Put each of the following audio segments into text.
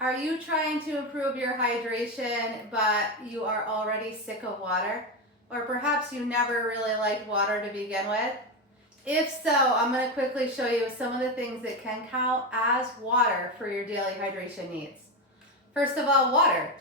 Are you trying to improve your hydration, but you are already sick of water? Or perhaps you never really liked water to begin with? If so, I'm going to quickly show you some of the things that can count as water for your daily hydration needs. First of all, water.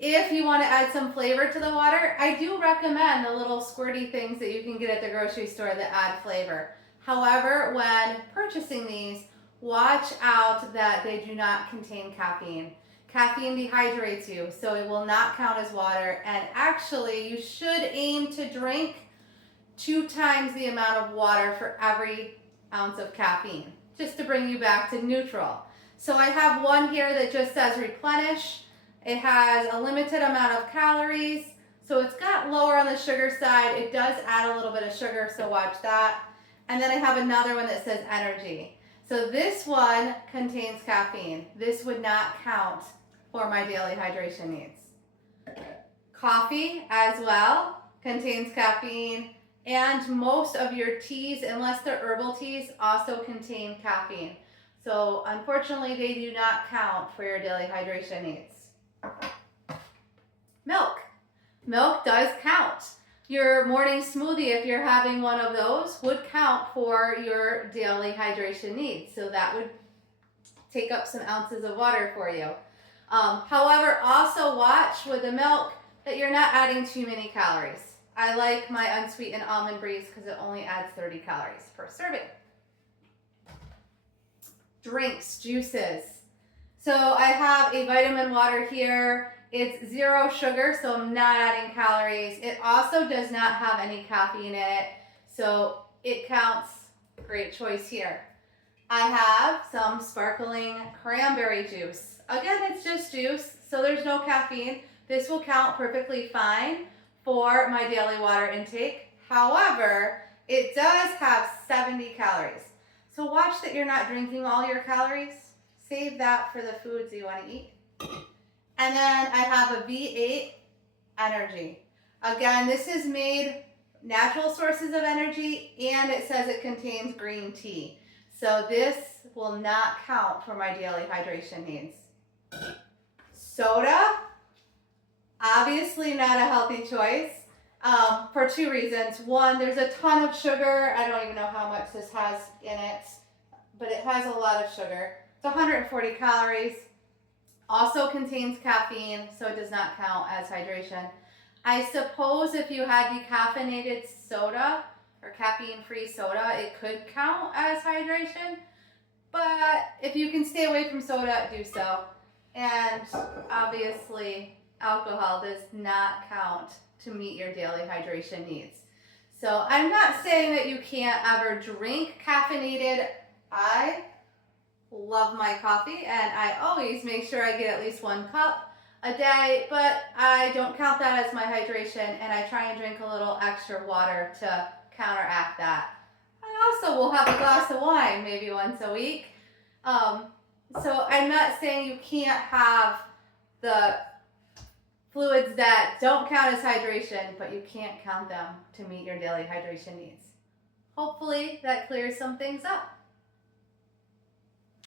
If you want to add some flavor to the water, I do recommend the little squirty things that you can get at the grocery store that add flavor. However, when purchasing these, watch out that they do not contain caffeine. Caffeine dehydrates you, so it will not count as water. And actually, you should aim to drink 2 times the amount of water for every ounce of caffeine, just to bring you back to neutral. So I have one here that just says replenish. It has a limited amount of calories, so it's got lower on the sugar side. It does add a little bit of sugar, so watch that. And then I have another one that says energy. So this one contains caffeine. This would not count for my daily hydration needs. Coffee as well contains caffeine, and most of your teas, unless they're herbal teas, also contain caffeine. So unfortunately, they do not count for your daily hydration needs. Milk. Milk does count. Your morning smoothie, if you're having one of those, would count for your daily hydration needs. So that would take up some ounces of water for you. However, also watch with the milk that you're not adding too many calories. I like my unsweetened almond breeze because it only adds 30 calories per serving. Drinks, juices. So I have a vitamin water here. It's 0 sugar, so I'm not adding calories. It also does not have any caffeine in it, so it counts. Great choice here. I have some sparkling cranberry juice. Again, it's just juice, so there's no caffeine. This will count perfectly fine for my daily water intake. However, it does have 70 calories. So watch that you're not drinking all your calories. Save that for the foods you want to eat. And then I have a V8 Energy. Again, this is made natural sources of energy, and it says it contains green tea. So this will not count for my daily hydration needs. Soda, obviously not a healthy choice for 2 reasons. One, there's a ton of sugar. I don't even know how much this has in it, but it has a lot of sugar. It's 140 calories. Also contains caffeine, so it does not count as hydration. I suppose if you had decaffeinated soda or caffeine-free soda, it could count as hydration. But if you can stay away from soda, do so. And obviously, alcohol does not count to meet your daily hydration needs. So I'm not saying that you can't ever drink caffeinated. I love my coffee, and I always make sure I get at least 1 cup a day, but I don't count that as my hydration, and I try and drink a little extra water to counteract that. I also will have a glass of wine maybe once a week. So I'm not saying you can't have the fluids that don't count as hydration, but you can't count them to meet your daily hydration needs. Hopefully that clears some things up.